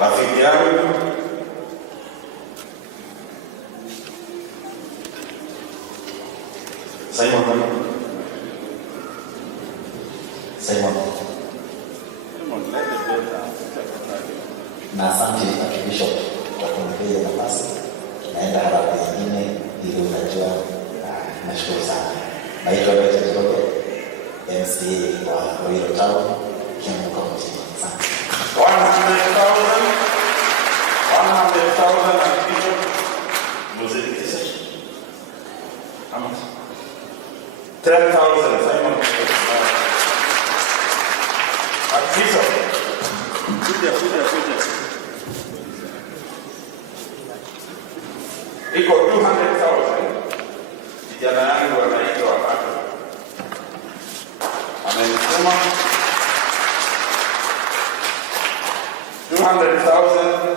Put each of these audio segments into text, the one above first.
rafiki yangu Simon. Na asante Bishop kwa kunipa nafasi. Naenda haraka nyingine ili unajua, nashukuru sana. Naitwa Richard Roge, MCA wa Royal Town, Kiambu County. Asante. 100,000 Bishop. Was it this? How much? 10,000 Simon. Bishop. Kuja. Iko 200,000. Kijana yangu anaitwa Hato. Amenisema 200,000.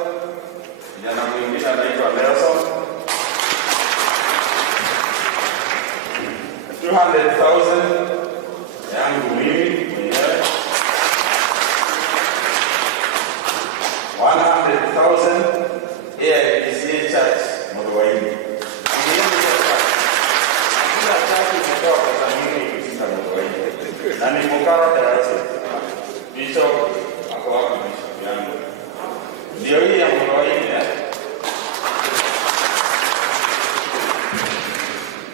Kijana mwingine anaitwa Nelson. 200,000 yangu mimi mwenyewe. 100,000 AIPCA Church Mwadwaini. Kila church imetoa pesa nyingi kutoka Mwadwaini. Na ni mkara darasa. Bishop ako wapi bishop yangu? Ndio hii ya Mwadwaini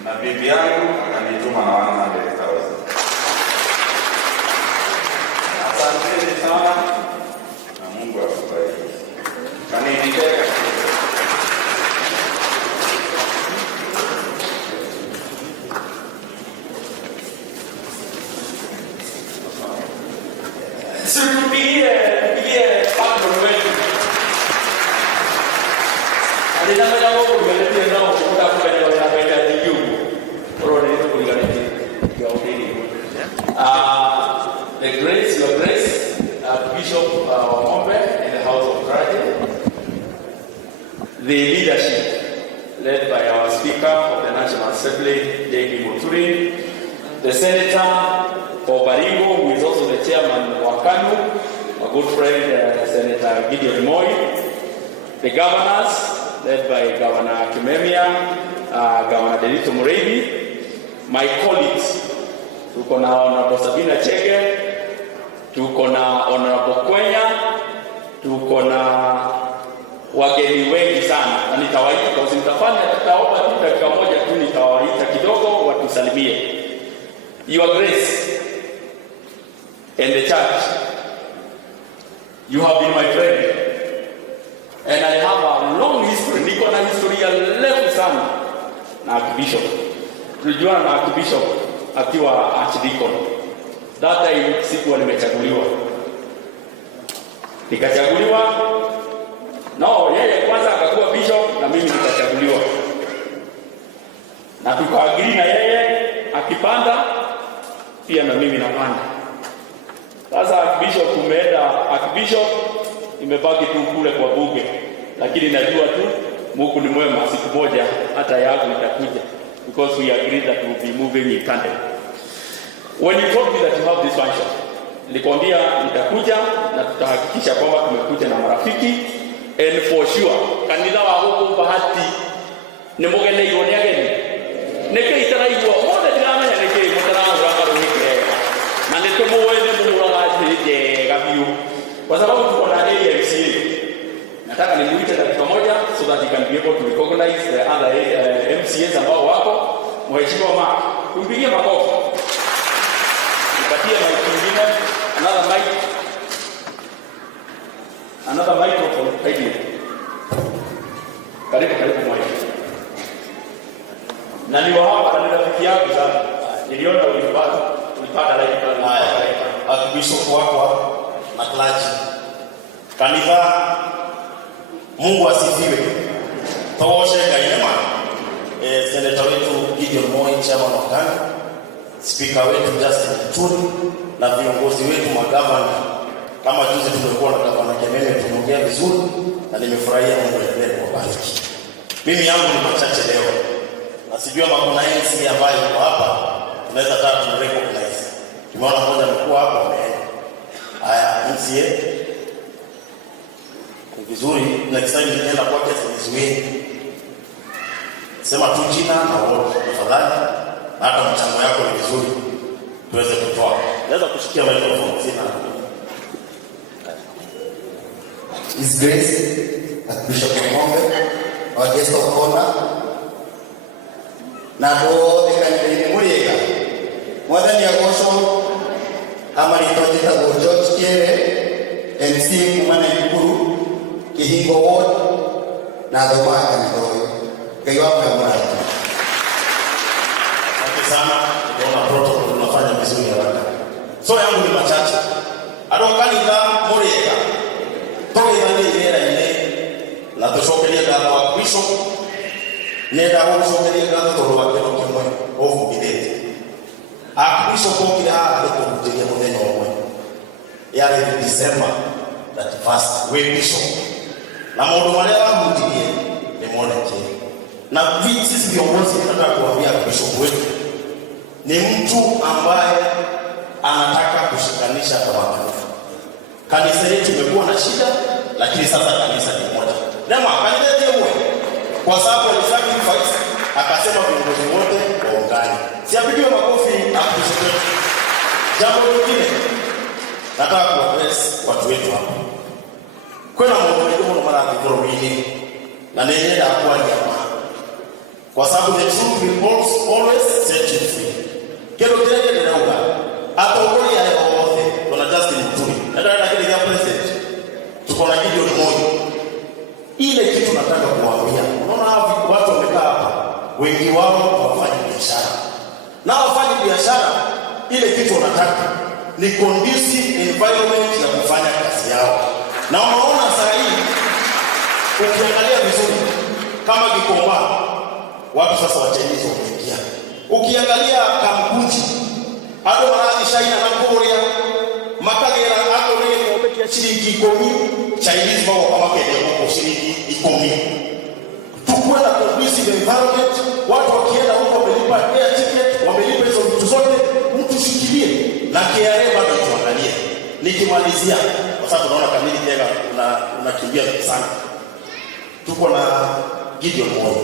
Na bibi yangu akanituma na 100,000. Asante sana. Na Mungu akubariki. Kaniteka. Tupigie pato wetu. Adinama yangu kumeletea nao kutoka kwa wanapenda diyu. Oro ni kulingana na the grace, your grace, Bishop Ombe in the House of Tragedy. The leadership led by our Speaker of the National Assembly, J.B. Muturi, the Senator for Baringo, who is also the Chairman of KANU, a good friend, Senator Gideon Moi, the governors, led by Governor Kimemia, Governor Delito Mureithi, my colleagues, tuko na Honorable Sabina Chege, tuko na Honorable Kwenya, tuko na wageni wengi sana, na nitawaita kwa simtafanya, tutaomba tu dakika moja tu nitawaita kidogo watusalimie. Your Grace and the church, you have been my friend, and I have a long history. Niko na historia refu sana na Archbishop. Tulijuana na Archbishop akiwa Archdeacon. That time sikuwa nimechaguliwa. Nikachaguliwa. No, yeye kwanza akakuwa bishop na mimi nikachaguliwa. Na tukaagiri na yeye akipanda pia na mimi napanda. Sasa Archbishop tumeenda, Archbishop imebaki tu kule kwa bunge. Lakini najua tu Mungu ni mwema, siku moja hata yangu itakuja, because we agreed that we will be moving in tandem. When you told me that you have this function, nilikwambia nitakuja na tutahakikisha kwamba tumekuja na marafiki, and for sure kanitha wa huko bahati ni mugene yone ageni neke itaraigwa mode ndiramenya neke mutaraura karumike na nitumoende muragaje gabiu kwa sababu tuko na AMCA. Nataka nimuite dakika moja so that you can be able to recognize the other MCAs ambao wako. Mheshimiwa Mark, tumpigie makofi. Nipatie mic nyingine, another microphone right here. Karibu mmoja. Na ni wahapa na rafiki yangu sana. Niliona ulipata like haya. Archbishop wako na clergy. Kanisa, Mungu asifiwe. Tawoshe kainema. Senator wetu Gideon Moi, Chairman wa KANU, Speaker wetu Justin Muturi, na viongozi wetu magavana. Kama juzi tumekuwa na Governor Kimemia, tumeongea vizuri na nimefurahia. Mungu aendelee kuwabariki. Mimi yangu ni machache leo. Na sijui kama kuna MCA ambaye yuko hapa tunaweza tu recognize. Tumeona mmoja mkuu hapa ameenda. Haya, MCA vizuri, next time nikienda kwake asinizuie. Sema tu jina na wote tafadhali, hata mchango yako ni vizuri tuweze kutoa. Naweza kushikia microphone sina. His Grace Bishop Mwambe, our guest of honor. Nabo ekanini muriega. Mwathani agocwo amari tojita go George Kiere MC kumana ikuru Kihingo Ward na dhomaka ndoyo. Kaiwa kwa mwana. Asante sana. Tunaona protocol tunafanya vizuri haraka. So yangu ni machache. Adokanitha muriega. Together ni era ile na tushokelia gatho wa Bishop nenda gushokeria gatho tondũ wa kĩno kĩmwe ũvugithĩte Bishop okire haha gũkũrutĩria mũthenya ũmwe yarĩ December 31st we Bishop na maũndũ marĩa wahunjirie nĩ monekire na sisi viongozi tunataka kuambia Bishop wetu ni mtu ambaye anataka kushikanisha watu. Kanisa letu limekuwa na shida, lakini sasa kanisa ni moja. Nema kanisa letu kwa sababu alisacrifice akasema viongozi wote waungane. Siapigiwe makofi hapo sasa. Jambo lingine nataka kuaddress watu wetu hapa. Kuna mambo mengi mara kidogo na nenda kwa jamaa. Kwa sababu the truth will always set you free. Kero tena ndio nauga. Hata ugoli ya wote tuna Justin Muturi. Nataka kile ya president. Tuko na Gideon Moi. Ile kitu nataka kuwaambia. Unaona watu wamekaa hapa. Wengi wao wafanya biashara. Na wafanya biashara ile kitu wanataka ni conducive environment ya kufanya kazi yao. Na unaona sasa hii ukiangalia vizuri kama Gikomba watu sasa wachenyizo wameingia. Ukiangalia Kamkunji hado marathi shaina na Korea makagera hapo ni kuobekia shilingi 10 Chinese bao kama kede huko shilingi 10. Tukue na conducive environment, watu wakienda huko wamelipa air ticket, wamelipa hizo vitu zote, mtu shikilie na KRA bado tuangalie. Nikimalizia kwa sababu naona kamili tena unakimbia sana. Tuko na Gideon Moi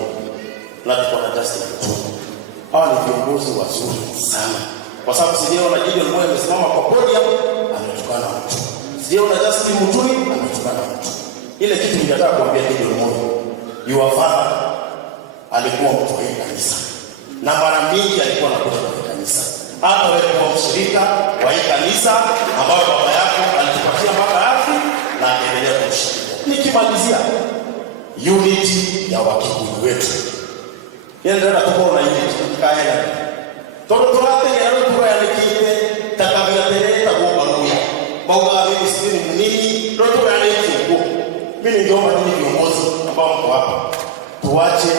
na tuko na Justin Muturi. Hawa ni viongozi wazuri sana. Kwa sababu sijaona Gideon Moi amesimama kwa podium ametukana mtu. Sijaona Justin Muturi ametukana mtu. Ile kitu ninataka kuambia Gideon Moi, your father alikuwa mtu wa kanisa. Na mara mingi alikuwa anakuja kwa kanisa. Hata wewe kama mshirika wa kanisa ambao baba yako alitupatia mpaka ardhi na endelea kushiriki. Nikimalizia unity ya Wakikuyu wetu. Ndio tuko na unity kaenda. Todo turate yaro tura yanikire takabia tereta bomba nuya. Bauga mimi sisi nini? Ndio tunaanza huko. Mimi ningeomba nini viongozi ambao mko hapa. Tuache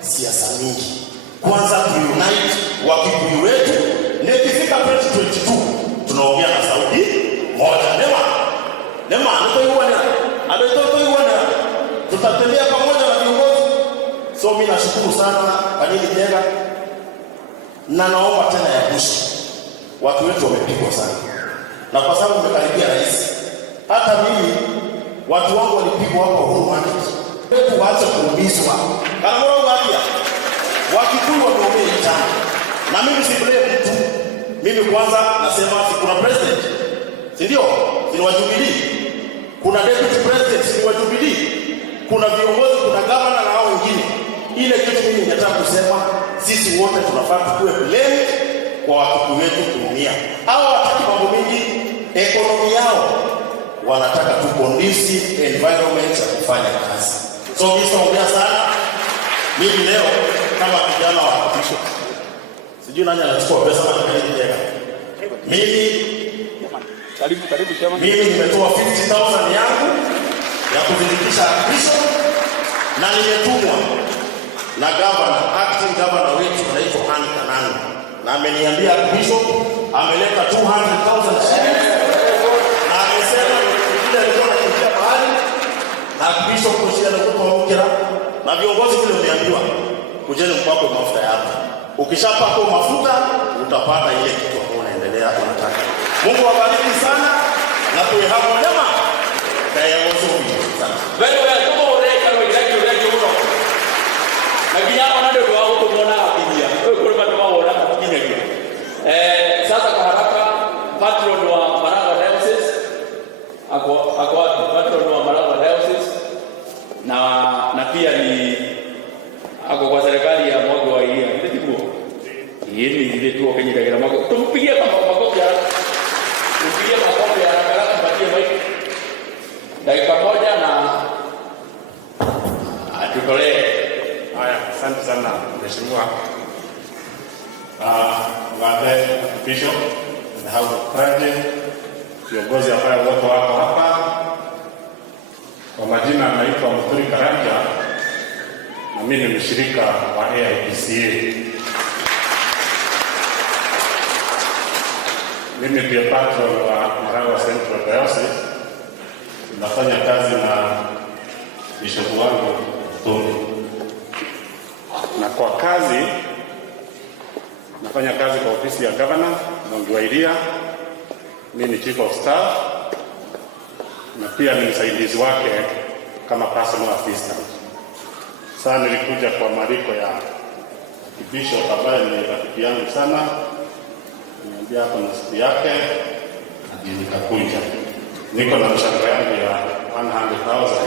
siasa mingi. Kwanza tuunite Wakikuyu wetu. Nikifika 2022 tunaongea na Saudi moja. Nema ndio tutatembea pamoja na viongozi. So mimi nashukuru sana kwa nini tena. Na naomba tena ya mwisho. Watu wetu wamepigwa sana. Na kwa sababu tumekaribia rais. Hata mimi watu wangu walipigwa hapa Uhuru Market. Wetu waache kuumizwa. Kana mbona ungalia? Wakikuyu wameumia sana. Na mimi si blame mtu. Mimi kwanza nasema kuna president. Si ndio? Ni wa Jubilee. Kuna deputy president ni wa Jubilee. Kuna viongozi, kuna governor na hao wengine. Ile kitu mimi ninataka kusema sisi wote tunafaa tukue blame kwa watu wetu kuumia. Hao wataki mambo mingi, economy yao wanataka tu conducive environment ya kufanya kazi. So mimi naongea sana. Mimi leo kama kijana wa Bishop. Sijui nani anachukua pesa na kile tena. Mimi karibu chama. Mimi nimetoa 50,000 yangu ya kudhibitisha Bishop na nimetumwa na governor, acting governor wetu anaitwa Anne Kananu. Na ameniambia Bishop ameleta 200,000 shillings. Na amesema ndio alikuwa anakuja mahali na Bishop kushia na kutoa ongera na viongozi vile umeambiwa kujeni mpako mafuta yako. Ukishapaka mafuta utapata ile kitu ambayo unaendelea unataka. Mungu awabariki sana na tuwe hapo lema. Kaya wote. Asante sana Mheshimiwa Bishop na House of Clergy, viongozi ambao wote wako hapa. Kwa majina anaitwa Muturi Karanja na mimi ni mshirika wa AIPCA. Mimi pia patron wa Marawa Central Diocese. Nafanya kazi na bishop wangu Tony. Na kwa kazi nafanya kazi kwa ofisi ya governor Mongwairia. Mimi ni chief of staff na pia ni msaidizi wake kama personal assistant. Sasa nilikuja kwa mwaliko ya bishop ambaye ni rafiki yangu sana. Niambia hapo na siku yake hadi nikakuja. Niko na mshahara yangu ya 100,000.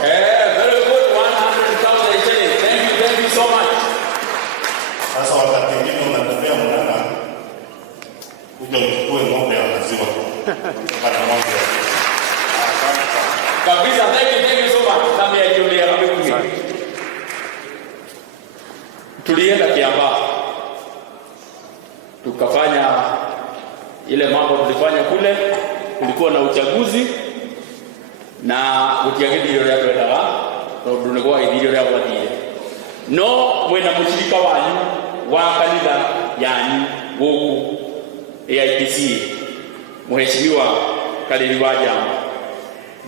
Very good, 100,000 shillings. Thank you so much. Sasa wakati mwingine unatembea mnana kuja uchukue ng'ombe ya maziwa. Para ng'ombe. Kabisa, thank you so much. Kama ya Julia amekuja. Tulienda Kiambaa. Tukafanya ile mambo tulifanya kule, kulikuwa na uchaguzi na utiagidi ile ya kwenda tondu nĩ gwa ithirĩo rĩa gwathire no mwena mũcirika wanyu wa kanitha yanyu gũkũ AIPCA Mheshimiwa Karĩri wa Njama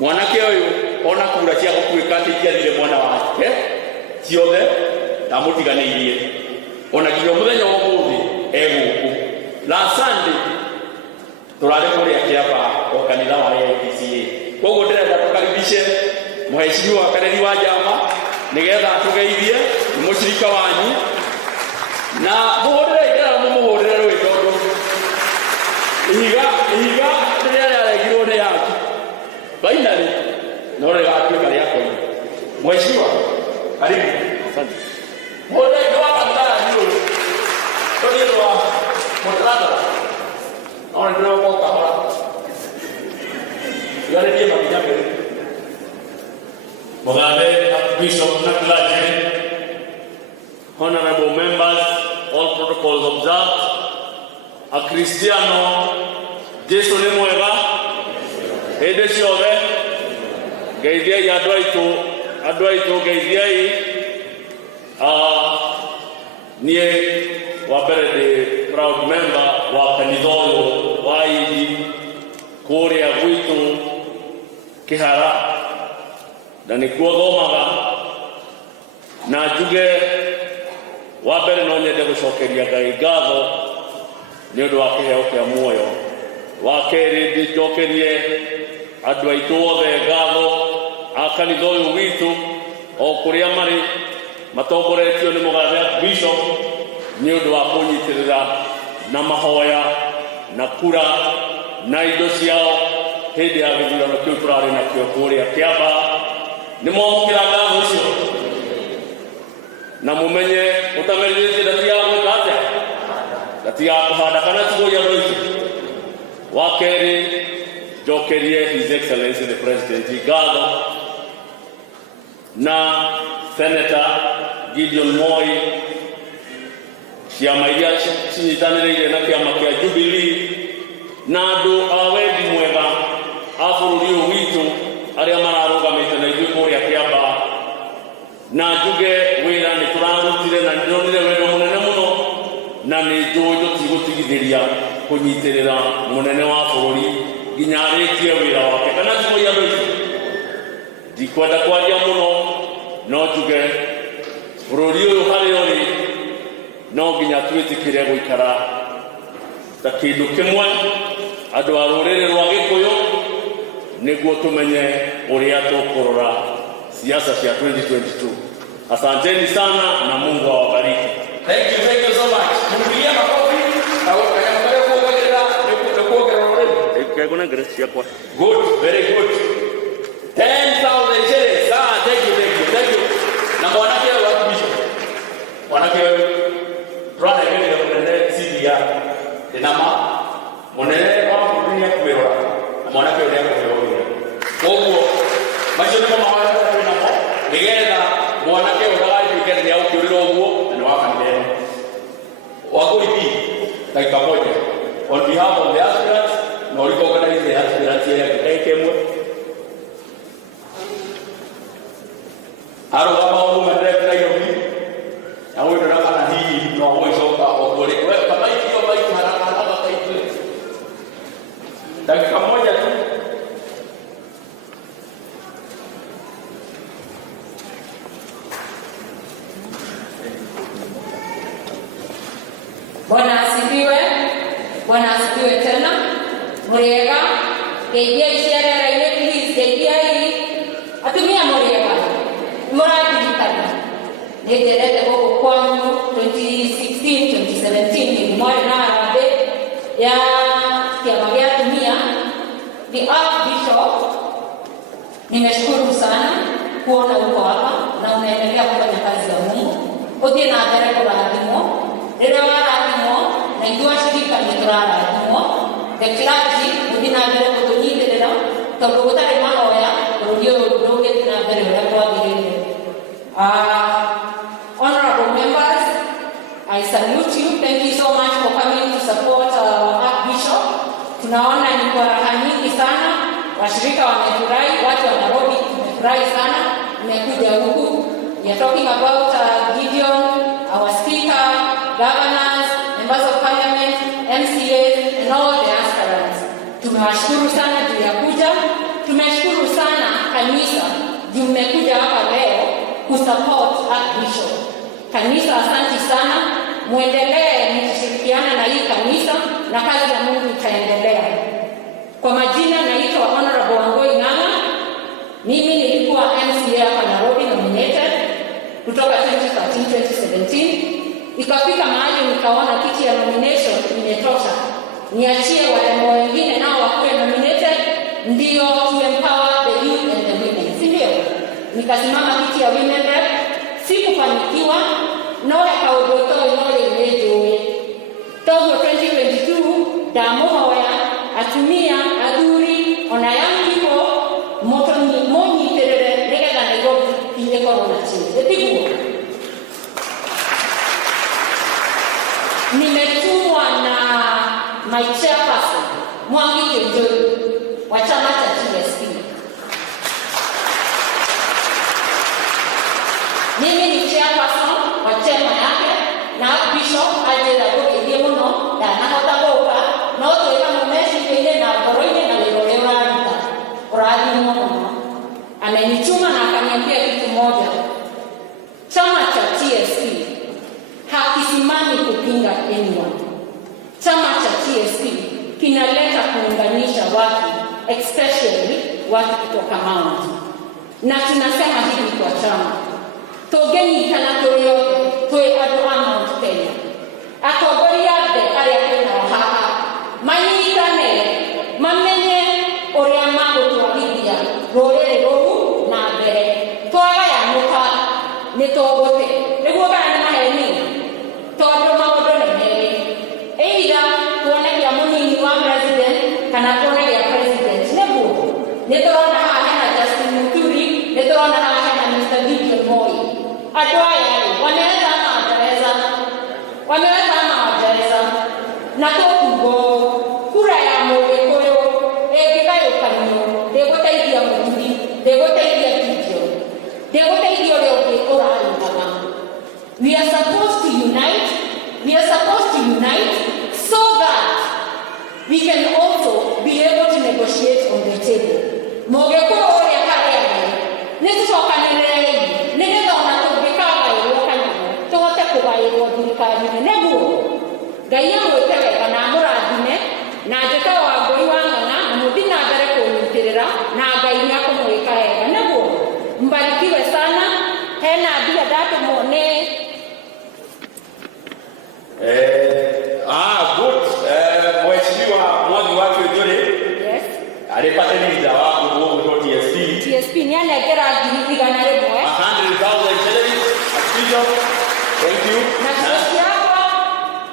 mwanake ũyũ ona kura cia gũkuĩka atĩ itiathire mwana wake ciothe ndamũtiganĩirie ona nginya mũthenya wa ũmũthĩ egũkũ last Sunday turare kũrĩa Kiambaa o kanitha wa AIPCA koguo ndĩrenda tũkaribishe Mheshimiwa Karĩri wa Njama nigetha tugeithie mũcirika wanyu na mũhũrĩre rũĩ tondũ ihiga rĩrĩa rĩaregirwo nĩ yaki finally no rĩgatuĩka rĩa koina. Mheshimiwa karibu. Asante. Mũhũrĩre wa kanitha yanyu tũrĩrwa mũtaratara no nĩndĩroka kahora yarĩtie makinya mbere. Mogade, Bishop Naklaje, honorable members, all protocols observed. A Cristiano, Jesu ni mwega, hede ciothe, geithiai andũ aitũ geithiai. Niĩ wa mbere ndĩ proud member wa kanitha ũyũ wa Idi kũrĩa gwitũ Kĩhara na nĩkuo thomaga na njuge wa mbere no nyende gũcokeria Ngai ngatho nĩ ũndũ wa kĩheo kĩa muoyo. Wa kerĩ ndĩcokerie andũ aitũ othe ngatho a kanitha ũyũ witũ o kũrĩa marĩ matongoretio nĩ mũgathe Bishop nĩ ũndũ wa kũnyitĩrĩra na mahoya na kura na indo ciao hĩndĩ ya gĩthurano kĩu tũrarĩ nakĩo kũrĩa Kiambaa. Nĩ mwamũkĩra ngatho icio na mũmenye ũtamerirĩtie ndatiga gwĩka atĩa ndatiga kũhanda kana tigũria andũ aitũ. Wa kerĩ njokerie His Excellency the President ngatho na Senator Gideon Moi ciama iria cinyitanĩrĩire na kĩama kĩa Jubilee na andũ a wendi mwega a bũrũri ũyũ witũ arĩa mararũgamĩte na ithuĩ kũrĩa Kiambaa na njuge wĩra nĩ tũrarutire na nĩndĩronire wĩra mũnene mũno na nĩ njũĩ tũtigũtigithĩria kũnyitĩrĩra mũnene wa bũrũri nginya arĩkie wĩra wake kana tigũia andũ aitũ. Ndikwenda kwaria mũno no njuge bũrũri ũyũ harĩa ũrĩ no nginya twĩtĩkĩre gũikara ta kĩndũ kĩmwe andũ a rũrĩrĩ rwa Gĩkũyũ nĩguo tũmenye ũrĩa tũkũrora siasa cia 2022. Asanteni sana na Mungu awabariki. Thank you so much. Tumpigie makofi. Kaya kuongelea rũrĩrĩ. Kuna grace yako. Good, very good. 10,000 shillings. Thank you. Na mwanake wa Bishop. Mwanake rwana ile munene CDR. Inama munene wa kudunia kumerora. Mwanake yule kumerora. Koguo macio nĩ mahoya twĩnamo nĩgetha mwanake ũtagatuĩke nĩ aũkĩũrĩra ũguo na Aro kama umu madrep na yobi. Na wewe ndio kana hii na wewe shoka okole. Wewe kama hiyo bike haraka kaitwe. Dakika moja tu. Bwana asifiwe tena. Muriega keidia ishara ile please keidia hii atumia muriega muradirikana nejerete huko kwangu 2016 2017 ni mwali na arabe ya magari tumia the Archbishop. Nimeshukuru sana kuona uko hapa na unaendelea kufanya kazi ya Mungu. Odie na adere kwa adimo ndio adimo na ndio shirika ni adimo the clergy udina adere kwa nyinde ndio tabota ni mahoya ndio na adere kwa adire. Honorable members, I salute you. Thank you so much for coming to support our Archbishop. Tunaona ni kwa raha nyingi sana. Washirika wamefurahi, watu wa Nairobi tumefurahi sana. Mmekuja huku. We are talking about Gideon, our speaker, governors, members of parliament, MCAs, and all the aspirants. Tumewashukuru sana juu ya kuja. Tumeshukuru sana kanisa juu mmekuja hapa leo kusupport Archbishop. Kanisa asante sana. Muendelee mkishirikiana na hii kanisa na kazi ya Mungu itaendelea. Kwa majina naitwa Honorable Wangoi Ng'ang'a. Mimi nilikuwa MCA hapa Nairobi nominated kutoka 2013-2017. Ikafika mahali nikaona kiti ya nomination imetosha. Niachie wale wengine nao wakuwe nominated ndio to empower the youth and the women. Si ndio? Nikasimama kiti ya women rep. Sikufanikiwa. Noe kaudoto inole ulejowe. Togo 2022 damoha waya atumia aduri ona young people moto ni monyi terere lega na Nairobi ile corona chini. Etibu. Nimetumwa na my chairperson Mwangi Njoi wa chama cha TSP. Mimi ni chairperson wa chama yake na Bishop ajira kwa ile mno na nahotaboka na watu wamemeshi kile na koroine na leo rada. Uradi mmoja. Amenichuma na akaniambia kitu moja. Chama cha TSP hakisimami kupinga anyone. Chama cha TSP kinaleta kuunganisha watu, especially watu kutoka Mount. Na tunasema hivi kwa chama. Togeni kana toyote toe adwa Mount Kenya. Akogoria de area Kenya haha. Manyitane mamenye oria mambo tuwabidia rorere rohu na mbere. Twaga ya muka nitogote. Niguo bana maheni. Todo maodo nene. Eida tuone ya munini wa president kana tuone ya president. Nebu. Netorona haha na Justin Muturi, netorona haha na Mr. Gideon Moi. Adwaya wanaweza ama wajareza na tokugo kura ya Mũgĩkũyũ ĩngĩgayũkanio ndĩgũteithia mũthuri ndĩgũteithia Gideon ndĩgũteithia ũrĩa ũngĩ ũrarũgama. We are supposed to unite so that we can also be able to negotiate on the table. Mũgĩkũyũ ũrĩa harĩa nĩtũcokanĩrĩre nĩgetha ona tũngĩkagaĩrwo kanitha tũhote kũgaĩrwo thirikari-inĩ. Nĩguo Ngai amwĩte wega na mũrathime na njĩke Wangũi wa Ng'ang'a na mũthiĩ na mbere kũnyitĩrĩra na Ngai nĩakũmwĩka wega. Nĩguo mbarikiwe sana. Hena mbia ndatũmwo nĩ good. Mheshimiwa Mwangi wake Njuri. yes Alipata nini wa kutoka TSP ni anegera ngiri 100,000 shillings. Bishop, thank you. na sisi hapa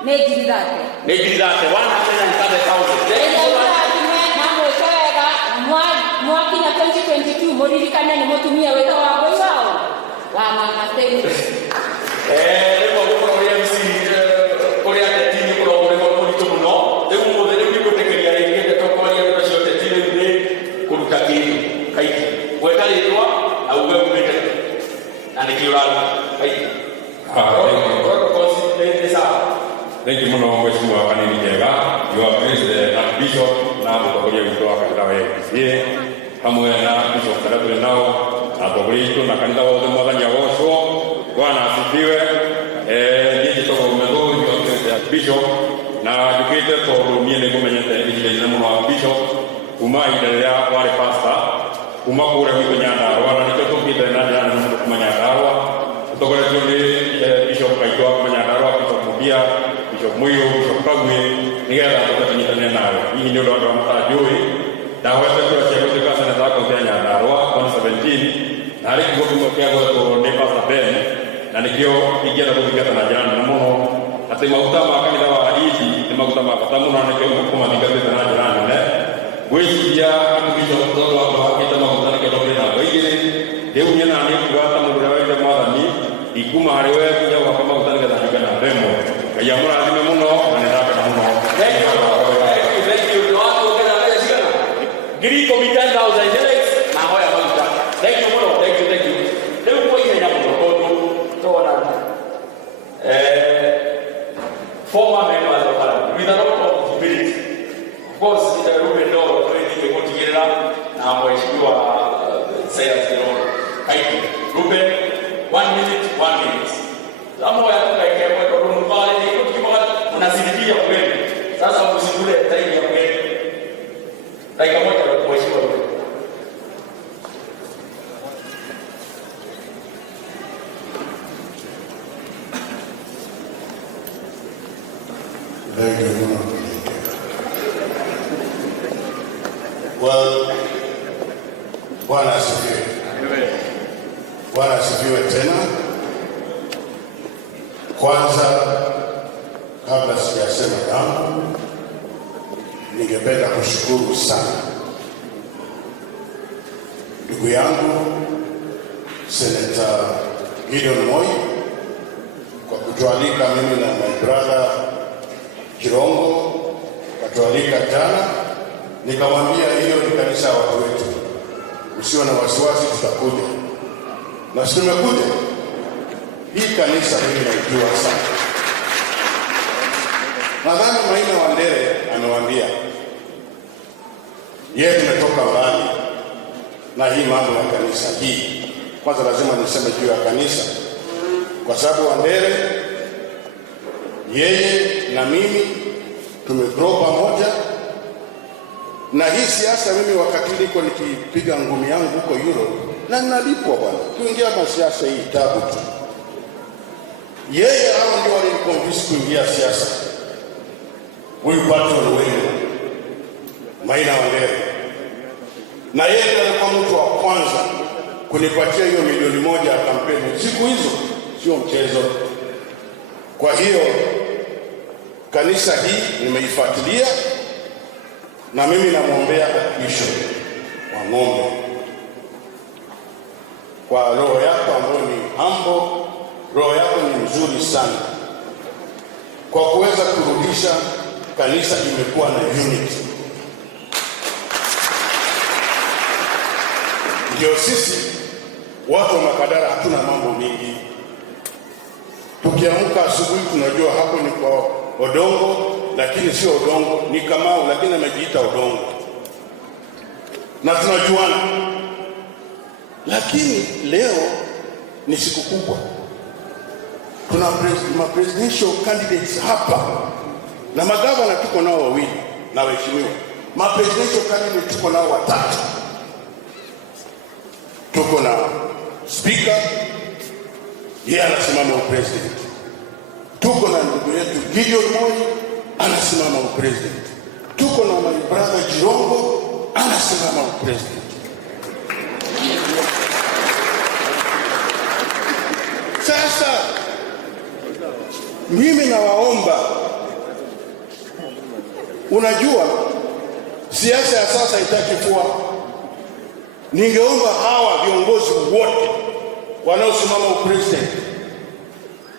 ni ngiri 30. Ni ngiri 130,000. Mwaka 2022 muririkane ni mutumia weta wa Wangũi wao wa Magateni. Leo kwa kwa MC Korea tetini kwa wale wa mtu mno. Leo mmoja ni kutekelea ile kwa wale wa shote tini ni kuruka kitu. Kaiti. Weka ile au wewe umete. nikiulala. Right. Thank you muno mheshimiwa Kanini Njega. You are pleased the Archbishop na mutongoria witu wa kanitha wa APCA hamwe na Bishop Karatule nao na mutongoria witu na kanitha wothe mwathani agocwo. Bwana asifiwe. Niĩ njĩtagwo Mũthũri wa Archbishop na njũkĩte tondũ niĩ nĩngũmenyete ihinda-inĩ mũno Archbishop kuma ihinda rĩrĩa warĩ pastor kuma kũrĩa gwitũ Nyandarũa, na nĩkĩo tũkĩte na njĩra nene mũno kuma Nyandarũa. Tũtongoretio nĩ Bishop Kaitũ wa kuma Nyandarũa, Bishop Mũthia, Bishop Mũirũ, Bishop Kagwe, nĩgetha tũkanyitane nawe. Hihi nĩ ũndũ andũ a matanjũĩ ndahotete kura cia gũtuĩka seneta wa kaunti ya Nyandarũa 2017 na harĩ kiugo kĩmwe kĩagwetwo nĩ Pastor Ben, na nĩkĩo ingĩenda gũthingata na njĩra nene mũno atĩ maguta ma kanitha wa Indi nĩ maguta ma bata mũno, na nĩkĩo kũmathingatĩte na njĩra nene. Ngwĩciria Archbishop tondũ andũ hakĩte maguta nĩkĩo tũkĩrĩ na andũ aigĩrĩ. Rĩu niĩ na niĩ kuga ta mũndũ ũrĩa waigire mwathani ikuma harĩ we kuja gwaka maguta nĩgetha hinga na ndemwa. Ngai amũrathime mũno na nĩndakena mũno. Thank you. Ngiri 10,000 shillings na hoya maguta. Thank you muno. Thank you. Rĩu kwa ihenya mũno tondũ tũrona former members of Parliament with a lot of humility. Of course, Ruben Ndoro twĩthiĩ gũtigĩrĩra na mheshimiwa Cyrus Kĩrũng'ũ. Kaitũ Ruben 1 minute. Samoya tukaekea kwa tondũ pale ndio tukimaga tunasidia kweli. Sasa msikule time ya kweli. Dakika moja kwa mheshimiwa. Well, Bwana asifiwe. Bwana asifiwe tena. Kwanza, kabla sijasema jambo, ningependa kushukuru sana ndugu yangu Senator Gideon Moi kwa kutualika mimi na my brother Kirongo, katualika jana. Nikamwambia hiyo ni kanisa ya watu wetu, usiwe na wasiwasi, tutakuja. Na tumekuja. Hii kanisa mimi naijua sana. Nadhani Maina Wandere amewaambia yeye tumetoka mbali na hii mambo ya kanisa hii. Kwanza lazima niseme juu ya kanisa, kwa sababu Wandere yeye na mimi tumegrow pamoja. Na hii siasa mimi wakati niko nikipiga ngumi yangu huko Europe na ninalipwa bwana. Kuingia masiasa hii tabu tu. Yeye hao ndio walimconvince kuingia siasa. Huyu Patron Wenu, Maina Wandere. Na yeye ndiye alikuwa mtu wa kwanza kunipatia hiyo milioni 1 ya kampeni. Siku hizo sio mchezo. Kwa hiyo kanisa hii nimeifuatilia na mimi namwombea Bishop wa Ng'ombe kwa roho yako ambayo ni humble. Roho yako ni mzuri sana kwa kuweza kurudisha kanisa imekuwa na unity. Ndio sisi watu wa Makadara hatuna mambo mingi. Tukiamka asubuhi tunajua hapo ni kwa Odongo, lakini sio Odongo, ni Kamau lakini amejiita Odongo. Na tunajuana. Lakini leo ni siku kubwa. Tuna presidential candidates hapa. Na magavana tuko nao wawili na waheshimiwa. Presidential candidates tuko nao 3. Tuko na speaker, yeye anasimama upresident. Tuko na ndugu yetu Gideon Moi anasimama upresident. Tuko na my brother Jirongo anasimama upresident. Sasa mimi nawaomba, unajua siasa ya sasa itakifua. Ningeomba hawa viongozi wote wanaosimama upresident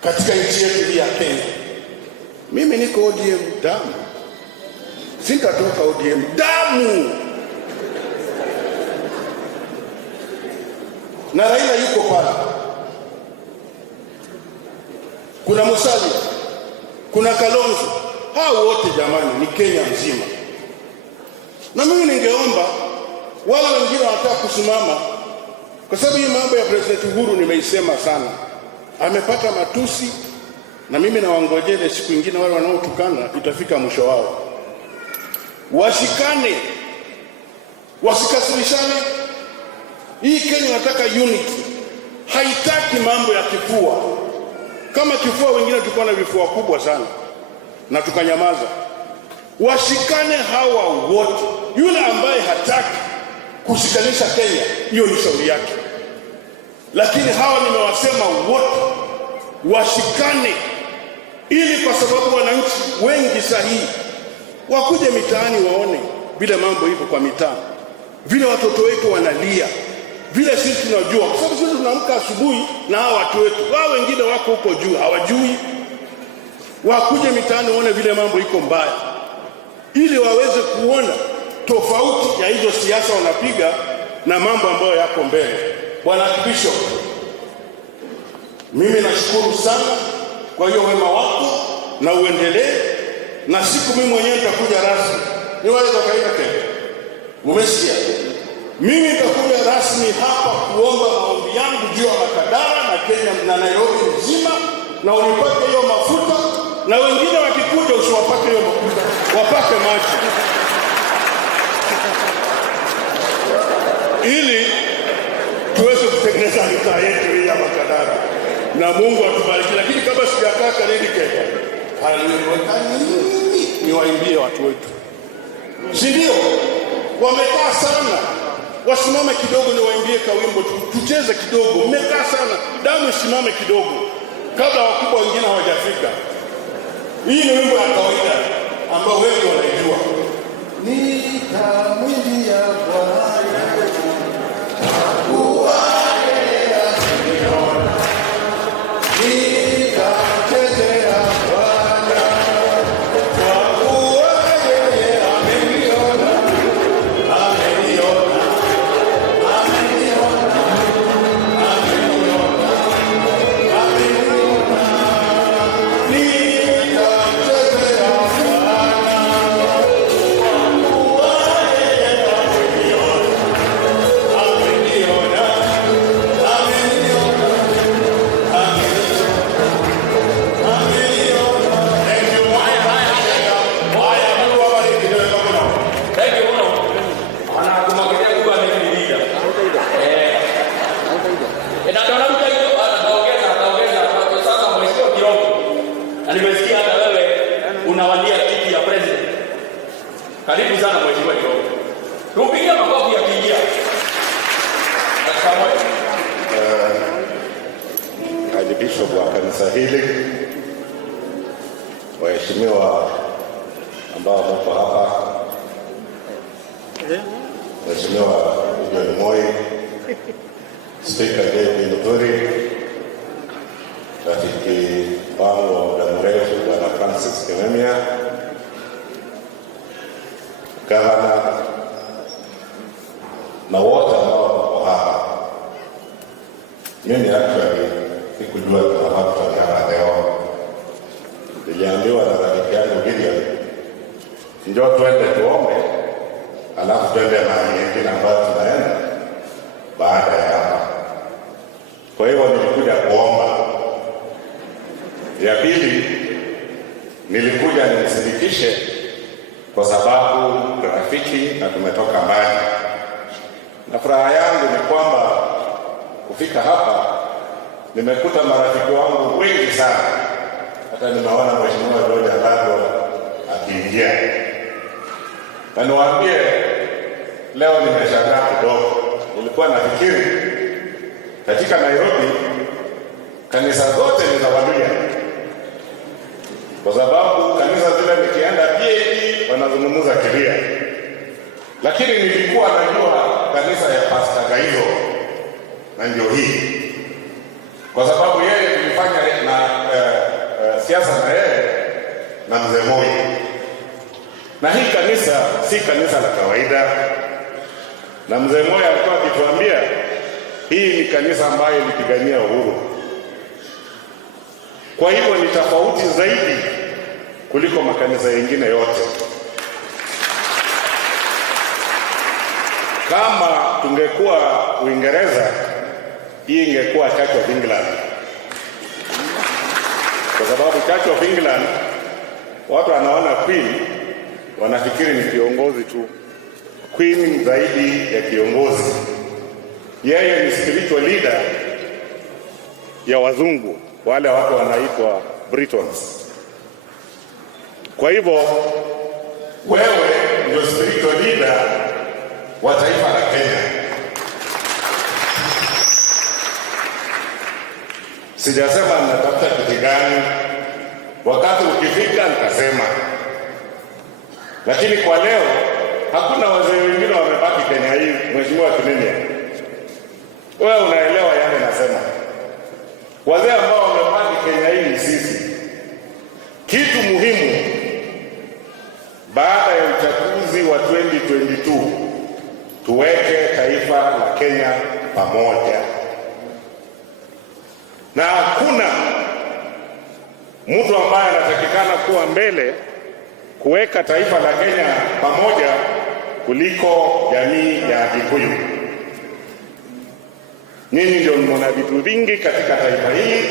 katika nchi yetu ya Kenya. Mimi niko ODM damu. Sitatoka ODM damu. Na Raila yuko pale. kuna Musalia, kuna Kalonzo. Hao wote jamani ni Kenya mzima. Na mimi ningeomba wale wengine wanataka kusimama, kwa sababu hii mambo ya President Uhuru nimeisema sana. Amepata matusi, na mimi nawangojea siku nyingine wale wanaotukana itafika mwisho wao. Washikane, wasikasirishane. Hii Kenya inataka unity. Haitaki mambo ya kifua. Kama kifua, wengine tulikuwa na vifua kubwa sana na tukanyamaza. Washikane hawa wote. Yule ambaye hataki kushikanisha Kenya, hiyo ni shauri yake. Lakini hawa nimewasema wote washikane, ili kwa sababu wananchi wengi sahihi wakuje mitaani waone vile mambo iko kwa mitaa, vile watoto wetu wanalia, vile sisi tunajua, kwa sababu sisi tunaamka asubuhi na hawa watu wetu. Wao wengine wako huko juu hawajui. Wakuje mitaani waone vile mambo iko mbaya, ili waweze kuona tofauti ya hizo siasa wanapiga na mambo ambayo yako mbele. Bwana Bishop, mimi nashukuru sana kwa hiyo wema wako, na uendelee. Na siku mimi mwenyewe nitakuja rasmi, ni wale wakaenda Kenya, umesikia? Mimi nitakuja rasmi hapa kuomba maombi yangu juu ya Makadara na Kenya na Nairobi nzima, na unipate hiyo mafuta, na wengine wakikuja usiwapate hiyo mafuta, wapate maji, ili tuweze kutengeneza mitaa yetu hii ya Makadara, na Mungu atubariki. Lakini kama sijakaa Karidi Kenya, niwaimbie watu wetu, si ndio? Wamekaa sana, wasimame kidogo, niwaimbie kawimbo, tucheze kidogo. Mmekaa sana, damu isimame kidogo kabla wakubwa wengine hawajafika. Hii ni wimbo ya kawaida ambao wengi wanaijua. Nitamwimbia Bwana unawania kiti ya president. Karibu sana mheshimiwa Kirogo. Tupigie makofi ya kuingia. Bishop wa kanisa hili, waheshimiwa ambao wako hapa, Mheshimiwa John Moi, Speaker David Muturi, rafiki wangu wa muda mrefu Bwana Francis Kimemia, gavana na wote ambao wako hapa. Mimi actually sikujua kama hapa tunakutana leo. Niliambiwa na rafiki yangu Gideon, njoo twende tuombe, alafu twende mahali nyingine ambayo tunaenda baada ya hapa. Kwa hiyo nilikuja kuomba. Ya pili, nilikuja ninisindikishe kwa sababu rafiki na tumetoka mbali. Na furaha yangu ni kwamba kufika hapa nimekuta marafiki wangu wengi sana. Hata nimeona Mheshimiwa George Alado akiingia. Na niwaambie leo nimeshangaa kidogo. Nilikuwa nafikiri katika Nairobi kanisa zote ni za Waluhya, kwa sababu kanisa zile nikienda PAG wanazungumza Kiria. Lakini nilikuwa najua kanisa ya Pastor Gaizo na ndio hii, kwa sababu yeye tulifanya na siasa na yeye na Mzee Moi. Na hii kanisa si kanisa la kawaida, na Mzee Moi alikuwa akituambia hii ni kanisa ambayo ilipigania uhuru. Kwa hivyo ni tofauti zaidi kuliko makanisa mengine yote. Kama tungekuwa Uingereza, hii ingekuwa Church of England. Kwa sababu Church of England watu wanaona Queen wanafikiri ni kiongozi tu. Queen zaidi ya kiongozi. Yeye ni spiritual leader ya wazungu, wale watu wanaitwa Britons. Kwa hivyo wewe ndio spiritual leader wa taifa la Kenya. Sijasema natafuta kitu gani, wakati ukifika nitasema. Lakini kwa leo hakuna wazee wengine wamebaki Kenya hii. Mheshimiwa Kinene, wewe unaelewa yale nasema. Wazee ambao wamebaki Kenya hii ni sisi. Kitu muhimu baada ya uchaguzi wa 2022, tuweke taifa la Kenya pamoja. Na hakuna mtu ambaye anatakikana kuwa mbele kuweka taifa la Kenya pamoja kuliko jamii ya Kikuyu. Nyinyi ndio mna vitu vingi katika taifa hili,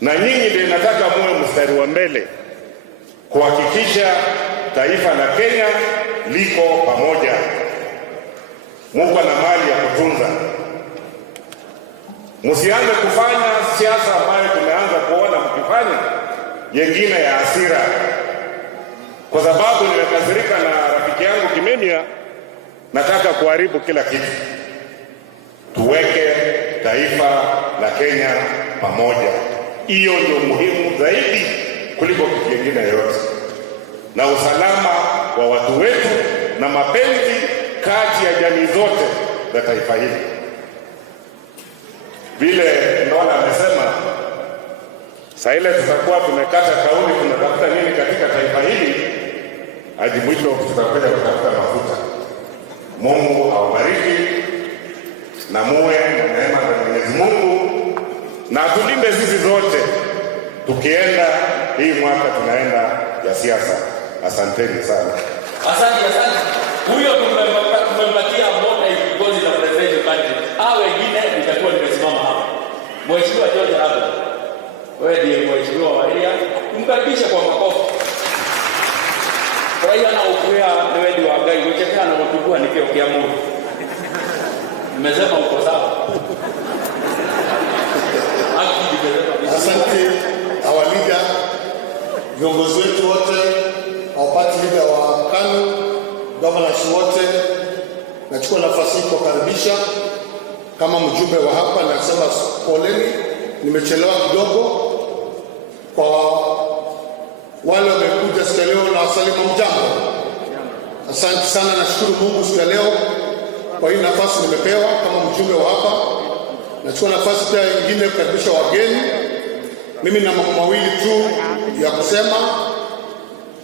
na nyinyi ndio nataka muwe mstari wa mbele kuhakikisha taifa la Kenya liko pamoja. Mungu ana mali ya kutunza. Msianze kufanya siasa ambayo tumeanza kuona mkifanya, yengine ya hasira. Kwa sababu nimekasirika na rafiki yangu Kimemia, nataka kuharibu kila kitu. Tuweke taifa la Kenya pamoja. Hiyo ndio muhimu zaidi kuliko kitu kingine yote. Na usalama wa watu wetu na mapenzi kati ya jamii zote za taifa hili. Vile Ndola amesema, saa ile tutakuwa tumekata kauli tunatafuta nini katika taifa hili, hadi mwisho tutakuja kutafuta mafuta. Mungu awabariki na muwe na neema za Mwenyezi Mungu, na tulinde sisi zote tukienda hii mwaka tunaenda ya siasa. Asanteni sana. Asante. Huyo tumempatia mbona viongozi na president country. Wengine nitakuwa nimesimama hapa. Mheshimiwa George Hago, wewe ndiye mheshimiwa wa area, mkaribishe kwa makofi. Kwa hiyo na ukuya wewe wa gai uchekana na kutukua nikio kia Mungu. Nimesema uko sawa. Asante our leader, viongozi wetu wote, our party leader wa KANU, governors wote. Nachukua nafasi hii kukaribisha kama mjumbe wa hapa, na nasema poleni, nimechelewa kidogo. Kwa wale wamekuja siku leo na wasalimu mjambo. Asante sana, nashukuru Mungu siku leo kwa hii nafasi nimepewa kama mjumbe wa hapa. Nachukua nafasi pia nyingine kukaribisha wageni. Mimi na mambo mawili tu ya kusema,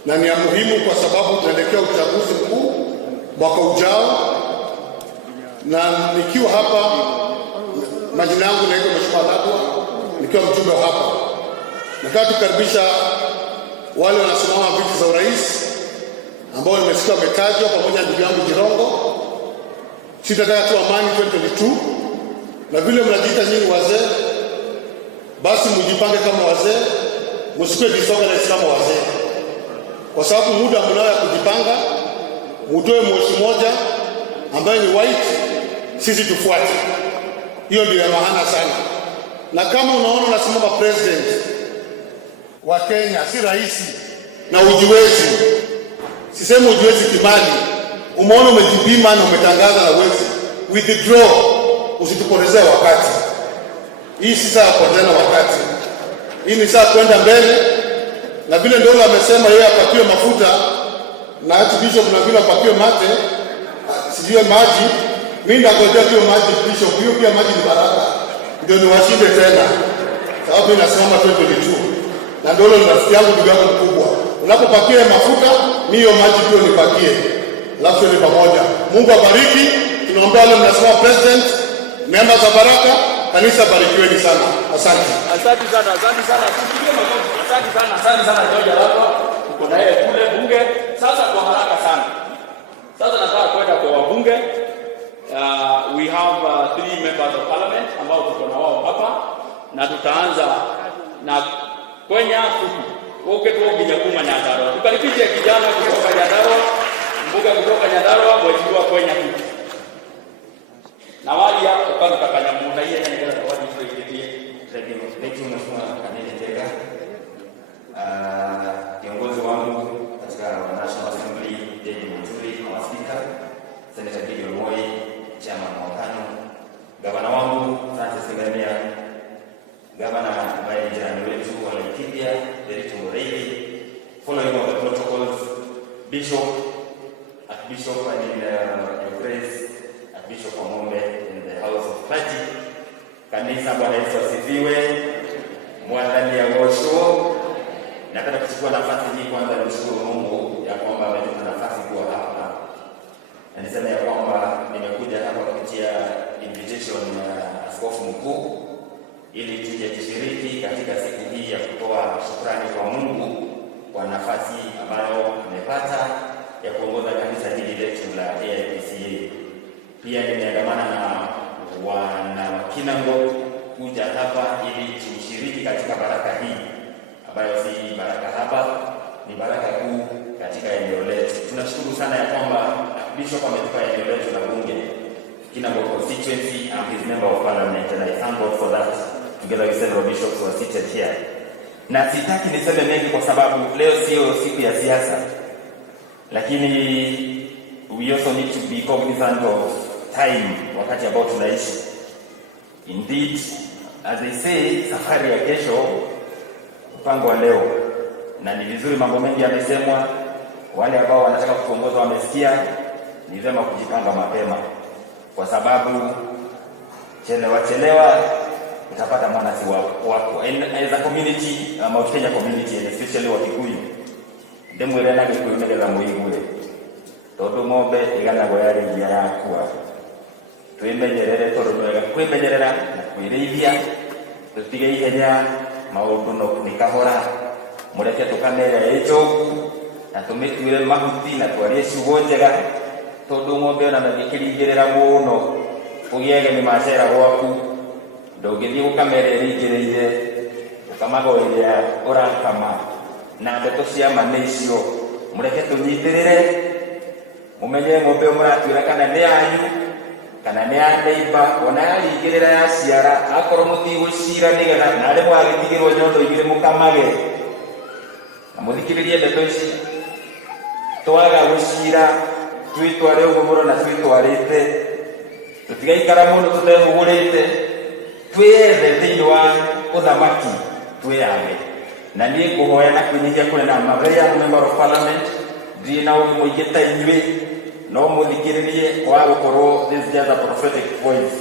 na ni ya muhimu kwa sababu tunaelekea uchaguzi mkuu mwaka ujao. Na nikiwa hapa, majina yangu naitwa Mheshimiwa Ladwa, nikiwa mjumbe wa hapa. Nataka tukaribisha wale wanasimama viti za urais ambao nimesikia wametajwa pamoja na ndugu yangu Jirongo. Sitataka tu amani 2022, na vile mnajiita nyinyi wazee, basi mjipange kama wazee, msikuwe disorganized kama wazee. Kwa sababu muda mnao ya kujipanga, mtoe moshi moja ambaye ni white, sisi tufuate. Hiyo ndio maana sana. Na kama unaona unasimama president wa Kenya, si rais, na ujiwezi, sisemi ujiwezi kibali, umeona umejipima na umetangaza na uwezi, withdraw, usitupotezee wakati. Hii si saa kupoteza wakati. Hii ni saa kwenda mbele. Na vile Ndola amesema yeye apatiwe mafuta na Archbishop na vile apatiwe mate, sijue maji, mimi ndangojea hiyo maji Bishop, hiyo pia maji ni baraka. Ndio niwashinde tena. Sababu mimi nasimama 2022. Na Ndola ni rafiki yangu, ndugu yangu mkubwa. Unapopakia mafuta, mimi hiyo maji pia nipakie. Alafu ni pamoja. Mungu abariki. Tunaomba wale mnasimama president, neema za baraka, Kanisa barikiweni sana. Asante. Asante sana. Tupigie makofi. Asante sana George hapa. Tuko na yeye kule bunge. Sasa kwa haraka sana. Sasa nataka kwenda kwa wabunge. We have 3 members of parliament ambao tuko na wao hapa, na tutaanza na Kwenya Fuku. Wote tuongea kuma Nyandarua. Tukaribishe kijana kutoka Nyandarua, mbuga kutoka Nyandarua, mheshimiwa Kwenya Fuku. Na wali ya kwa Kanyamuna yeye anaendelea kwa wadi tuikitie. Letu mheshimiwa Kanene Tega. Kiongozi wangu katika National Assembly, David Muturi, our speaker, Senator Gideon Moi, chairman wa KANU, gavana wangu Francis Kimemia, gavana ambaye ni jirani wetu wa Laikipia, Derito Mureithi, following all the protocols, Bishop, Archbishop and in Grace, Archbishop Omombe in the House of Clergy, kanisa Bwana Yesu asifiwe, mwadhani ya Osho. Nataka kuchukua nafasi hii kwanza nimshukuru Mungu ya kwamba ametupa nafasi kuwa hapa. Na niseme ya kwamba nimekuja hapa kupitia invitation ya Askofu Mkuu ili tuje kushiriki katika siku hii ya kutoa shukrani kwa Mungu kwa nafasi ambayo amepata ya kuongoza kanisa hili letu la AIPCA. Pia nimeandamana na wana Kinango kuja hapa ili tushiriki katika baraka hii ambayo si baraka hapa, ni baraka kuu katika eneo letu. Tunashukuru sana ya kwamba Bishop ametupa eneo letu la bunge, Kinango constituency, and his member of parliament, and I thank God for that, together with several bishops who are seated here. Na sitaki niseme mengi kwa sababu leo sio siku ya siasa, lakini we also need to be cognizant of time, wakati ambao tunaishi. Indeed, as they say, safari ya kesho mpango wa leo, na ni vizuri mambo mengi yamesemwa. Wale ambao wanataka kuongoza wamesikia, ni vyema kujipanga mapema, kwa sababu chelewa utapata mwana si wako. As a community, Mount Kenya community, and especially Wakikuyu, ndemwele na kuimelela muigule todo ng'ombe iganagwo yari njia yakwa. Twimenyerere tondũ nwega kwimenyerera na kwĩrĩithia, tutige ihenya maũndũ no nikahora, mureke tukamera ĩnjogu na tumĩtuĩre mahuti na twarie ciugo njega, tondũ ng'ombe ona mangĩkĩringĩrĩra mũno ũgĩage nĩ macera gwaku, ndũngĩthiĩ gũkamera ĩringĩrĩire ũkamagorĩrĩa ũrakama, na ndeto cia ma nĩ icio. Mureke tũnyitĩrĩre, mumenye ng'ombe mũratuĩra kana nĩ yanyu kana nĩ ya neighbor, ona yaringĩrĩra ya ciara, akorwo mũtigũcira nĩgetha na arĩ mwagĩtigĩrwo nyondo igĩrĩ mũkamage. Na mũthikĩrĩrie ndeto ici, twaga gũcira twĩtware ũguo mũrona twĩtwarĩte, tũtigaikara mũndũ tũtemũgũrĩte, twĩyethe thĩinĩ wa ũthamaki twĩyage. Na niĩ ngũhoya na kwĩnyihia kũrĩ na mabeya member of parliament, ndirĩ na ũgĩ mũingĩ ta inyuĩ, no mũthikĩrĩrie wa gũkorwo this is just a prophetic voice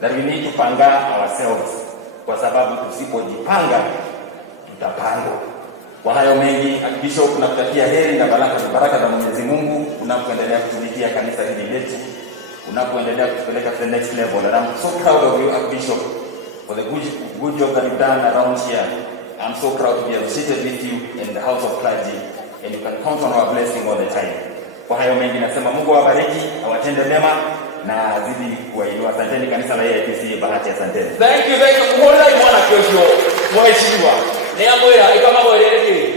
that we need to panga ourselves, kwa sababu tusipojipanga tutapangwa. Kwa hayo mengi, Bishop, nakutakia heri na baraka za Mwenyezi Mungu unapoendelea kutumikia kanisa hili letu, unapoendelea kutupeleka to the next level. And I'm so proud of you, Bishop, for the good job that you've done around here. I'm so proud to be associated with you in the House of Clergy, and you can count on our blessing all the time. Kwa hayo mengi nasema Mungu awabariki, awatende mema na azidi kuwainua. Asanteni kanisa la AIPCA Bahati, asanteni. Thank you. Kuona imwana kesho mheshimiwa. Ni amwira ikama mweleleki.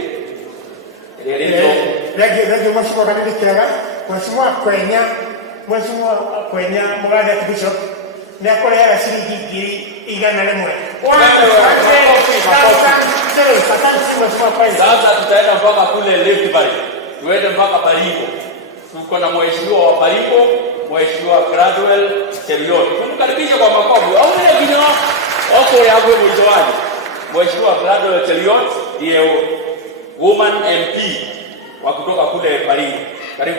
Legi mheshimiwa Kanene Tega, mheshimiwa Kwenya Muganda Bishop, ni akoreaga ciringi ngiri igana rĩmwe. Sasa tutaenda mpaka kule Rift Valley. Tuende mpaka Baringo. Tuko na mheshimiwa wa Baringo, mheshimiwa Gladwell Cheriot. Tumkaribishe kwa makofi. Au ni kinyo wako ya hapo mwishoani. Mheshimiwa Gladwell Cheriot ndiye woman MP wa kutoka kule Baringo. Karibu.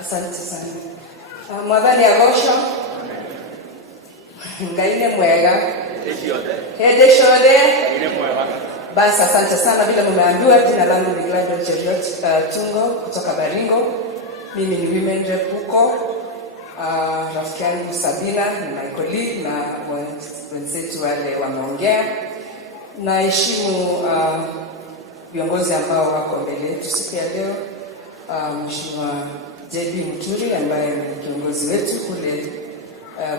Asante sana. Mwadhani ya Osho. Ngaine mwega. Hede shode. Ngaine mwega. Basi asante sana, vile mmeambiwa, jina langu ni Gladwell Cheriot Tungo kutoka Baringo. Mimi ni women rep huko. Rafiki yangu Sabina ni my colleague na wenzetu wale wameongea. Naheshimu viongozi ambao wako mbele yetu siku ya leo. Mheshimiwa JB Muturi ambaye ni kiongozi wetu kule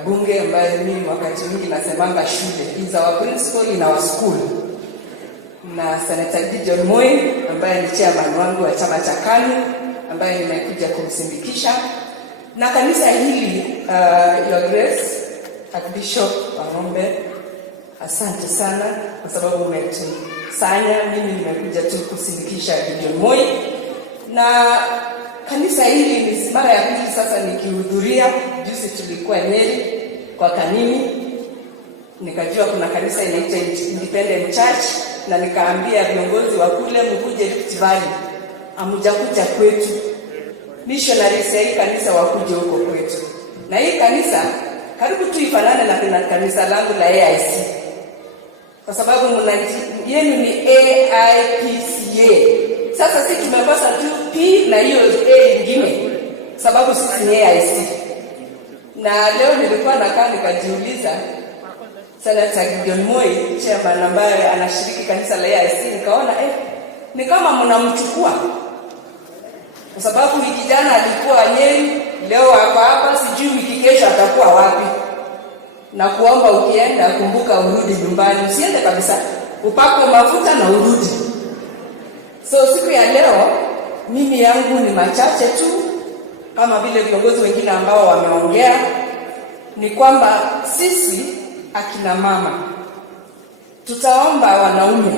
bunge, ambaye mimi wakati mwingi nasemanga shule is our principal in our school, na Senator Gideon Moi ambaye ni chairman wangu wa chama cha KANU ambaye nimekuja kumsindikisha, na kanisa hili Your Grace Archbishop Wang'ombe, asante sana kwa sababu umetusanya. Mimi nimekuja tu kusindikisha Gideon Moi, na kanisa hili ni mara ya pili sasa nikihudhuria. Juzi tulikuwa Nyeri kwa Kanini, nikajua kuna kanisa inaitwa Independent Church, na nikaambia viongozi wa kule mkuje Rift Valley, amujakuja kwetu, missionaries ya hii kanisa wakuje huko kwetu. Na hii kanisa karibu tu ifanane na kanisa langu la AIC, kwa sababu yenu ni AIPCA. Sasa sisi tumekosa tu P na hiyo A nyingine, sababu sisi ni AIC. Na leo nilikuwa nakaa nikajiuliza, Senator Gideon Moi, chairman ambaye anashiriki kanisa la AIC, nikaona ni kama mnamchukua, kwa sababu wiki jana alikuwa Nyeri, leo hapa hapa, sijui wiki kesho atakuwa wapi. Na kuomba ukienda kumbuka urudi nyumbani, usiende kabisa, upakwe mafuta na urudi. So siku ya leo mimi yangu ni machache tu, kama vile viongozi wengine ambao wameongea, ni kwamba sisi akina mama tutaomba wanaume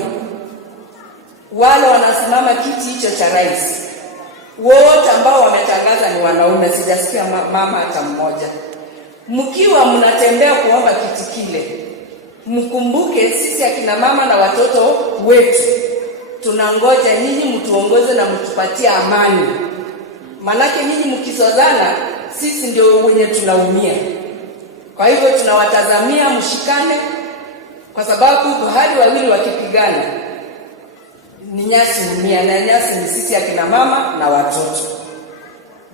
wale wanasimama kiti hicho cha rais, wote ambao wametangaza ni wanaume, sijasikia mama hata mmoja. Mkiwa mnatembea kuomba kiti kile, mkumbuke sisi akina mama na watoto wetu tunangoja nyinyi mtuongoze na mtupatie amani. Manake nyinyi mkisozana, sisi ndio wenye tunaumia. Kwa hivyo tunawatazamia mshikane, kwa sababu bahari wawili wakipigana ni nyasi umia, na nyasi ni sisi akina mama na watoto.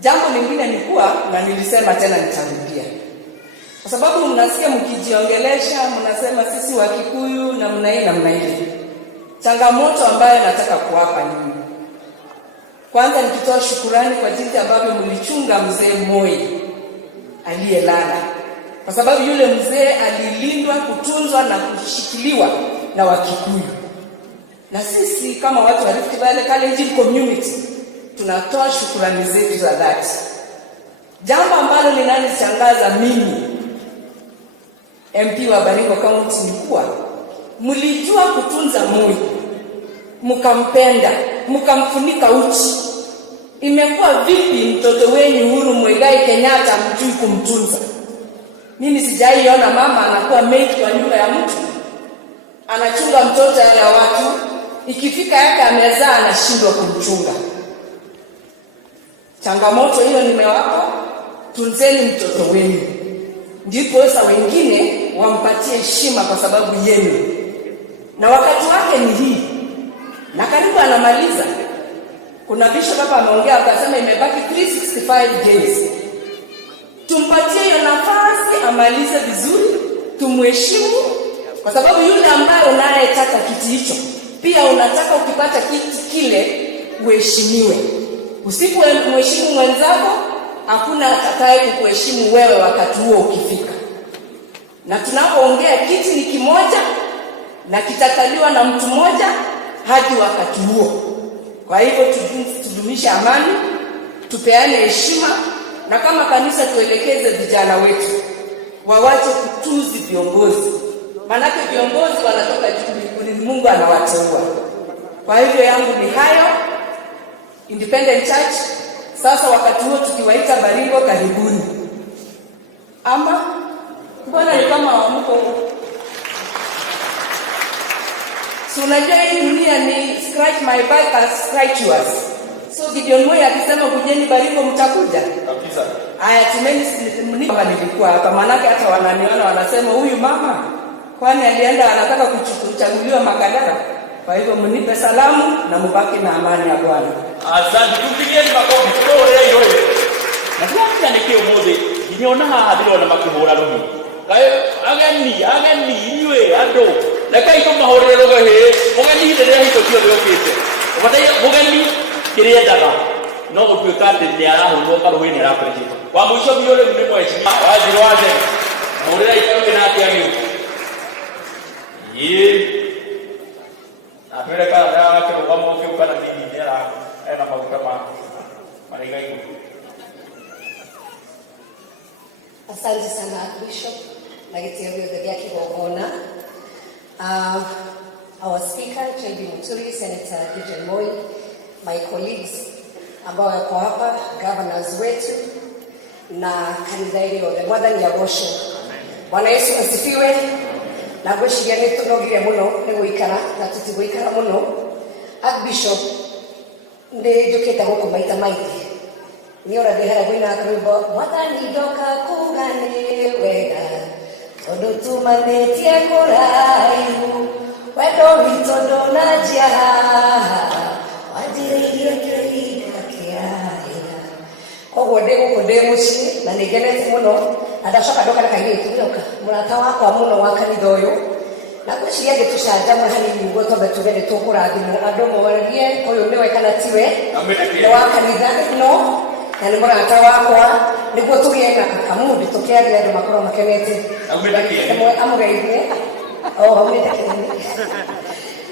Jambo lingine ni kuwa, na nilisema tena nitarudia, kwa sababu mnasikia mkijiongelesha, mnasema sisi wa Kikuyu na mna ile changamoto ambayo nataka kuwapa nyinyi. Kwanza nikitoa shukurani kwa jinsi ambavyo mlichunga mzee Moi aliyelala, kwa sababu yule mzee alilindwa, kutunzwa na kushikiliwa na Wakikuyu. Na sisi kama watu wa Rift Valley Kalenjin community tunatoa shukurani zetu za dhati. Jambo ambalo linanishangaza mimi MP wa Baringo County ni kuwa mlijua kutunza Moi, mkampenda, mkamfunika uchi. Imekuwa vipi mtoto wenu Uhuru Muigai Kenyatta mjui kumtunza? Mimi sijaiona mama anakuwa maid kwa nyumba ya mtu, anachunga mtoto ya watu, ikifika yake amezaa anashindwa kumchunga. Changamoto hiyo nimewapa, tunzeni mtoto wenu, ndipo sasa wengine wampatie heshima kwa sababu yenu. Na wakati wake ni hii, na karibu anamaliza. Kuna bishop hapa ameongea akasema imebaki 365 days. Tumpatie hiyo nafasi amalize vizuri, tumheshimu, kwa sababu yule ambaye unayetaka kiti hicho pia unataka ukipata kiti kile uheshimiwe. Usipomheshimu mwenzako, hakuna atakaye kukuheshimu wewe wakati huo ukifika. Na tunapoongea kiti ni kimoja na kitakaliwa na mtu mmoja hadi wakati huo. Kwa hivyo tudumisha amani, tupeane heshima, na kama kanisa tuelekeze vijana wetu wawache kutuzi viongozi. Manake viongozi wanatoka juu mbinguni, Mungu anawateua. Kwa hivyo yangu ni hayo. Independent Church, sasa wakati huo tukiwaita Baringo, karibuni. Ama mbona ni kama wamko? So unajua hii dunia ni scratch my back and scratch yours. So Gideon Moi akisema kujeni Baringo mtakuja? Kabisa. Haya, tumeni mnipa nilikuwa hapa, manake hata wananiona wanasema huyu mama kwani alienda anataka kuchaguliwa Makadara. Kwa hivyo mnipe salamu na mbaki na amani ya Bwana. Asante, tupigieni makofi tore yote. Na tuanze nikio mode, niona haha ndilo na makihora rumi. Kae ageni inyue andu rekai tumahurire rugahi mugeni ndiria hito kio riokite ubatai mugeni kiriendaga no gutuika ati ni arahurwo karuhi ni arapreciate kwa mwisho bio riu ni mweshimia wajiro waje murira ikaro kina ati agiu atwere kana ke rugamo ke ukana nini ndera ena maguta marigai. Asante sana Bishop na gitio gĩothe gĩa kĩgongona. Our speaker JB Muturi, Senator Gideon Moi, my colleagues ambao wako hapa, governors wetu na kanitha ile yote, mwathani agocwo. Bwana Yesu asifiwe. Na gwĩciria nĩ tũnogire mũno nĩ gũikara na tũtigũikara mũno. Archbishop nĩ njũkĩte gũkũ maita maingĩ. Nĩ ora ndĩhera gwĩna rwĩmbo mwathani ndoka kuga nĩ wega tondũ tumanĩtie kũraihu wendo witũ ndũnanjia haha wanjĩrĩirie kĩhinda kĩarĩra. Koguo ndĩ gũkũ ndĩ mũciĩ na nĩ ngenete mũno na ndacoka ndoka na kairĩtu gĩoka mũrata wakwa mũno wa kanitha ũyũ na gwĩciria ngĩtũcanjamũra hanini nĩguo twambe tuge nĩ tũkũrathimwo andũ morie ũyũ nĩwe kana tiwe nĩ wa kanitha no na nĩ mũrata wakwa nĩguo tũgĩe na kamundi tũkĩaria andũ makorwo makenete amũgeithie aumĩte kĩrĩnĩ.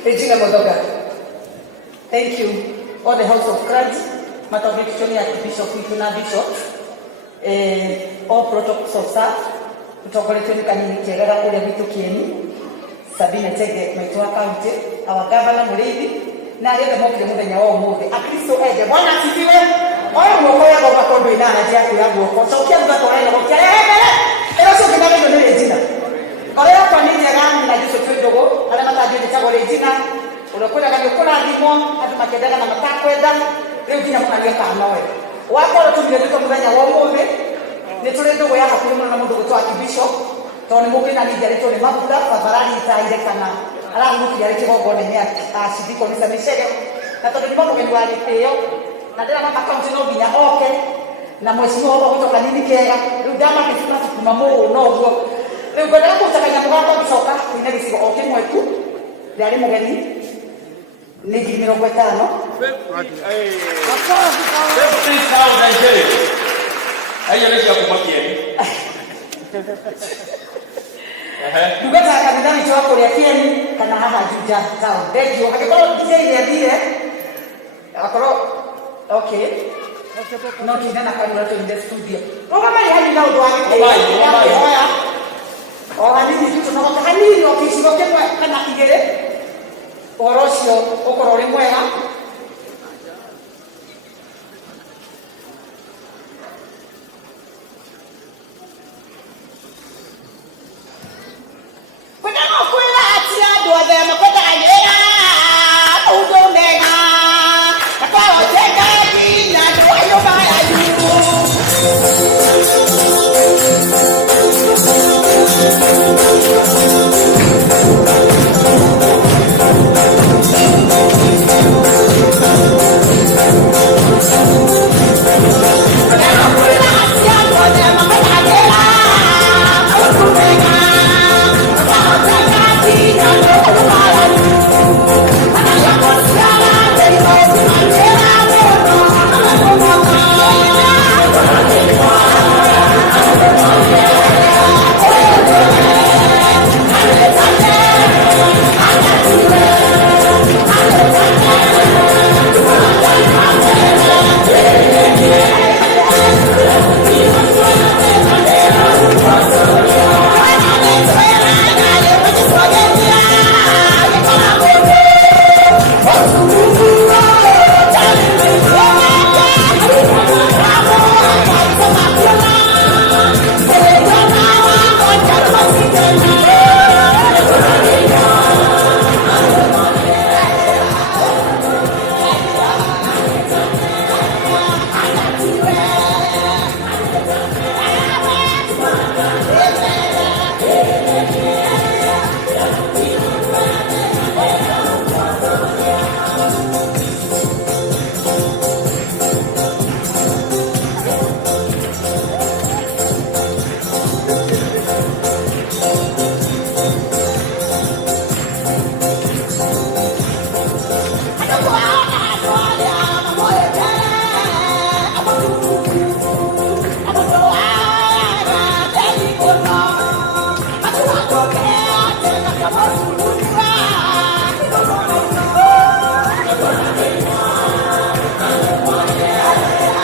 Regina Mothoga. Thank you all the House of Christ matogĩtio nĩ Archbishop witũ na Bishop all protocols of staff tũtongoretio nĩ kanini kĩegera kũrĩa gwitũ Kieni Sabina Chege maitũ wa kaunti our governor Mũrĩithi na arĩa othe mokire mũthenya wa ũmũthĩ. Akristo ende Bwana asifiwe. Oya guoko yago makondo ina haja ya kuya guoko cokia mba twareno gokia mbere ero cyo kinaga ndo Regina oya kwa nini gani na jiso twendogo ala mataje ni chago Regina unakwenda kama uko na ndimo hata makedana na matakwenda leo kina mwana yeka nawe wako ro tumire tuko mudanya wa umwe ni turendogo ya hakuri mwana na mundu gutwa Archbishop toni mugina ni jari toni mabuda babarani itaire kana ala nguki yari kibogone ni ashibiko ni samishege na toni mambo ngwali peo na ndĩra mama kaunti no nginya oke na mwecimu wao kutoka nini kega rĩu ndama kĩbuna tukuma mũũ no guo rĩu ngwenda gũtakanya mũgambo gĩcoka kuina gĩcigo o kĩmwe tu rĩarĩ mũgeni nĩ ngiri 50 ndugata kanitha witũ wa kũrĩa Kieni kana haha Juja town. Thank you. Angĩkorwo DJ athire akorwo okay. No kidana kanisa in the studio. Kama yani na ndo wake. Hanini tu tunataka hanini ofisi yote kana kigere. Orosio okorore mwega.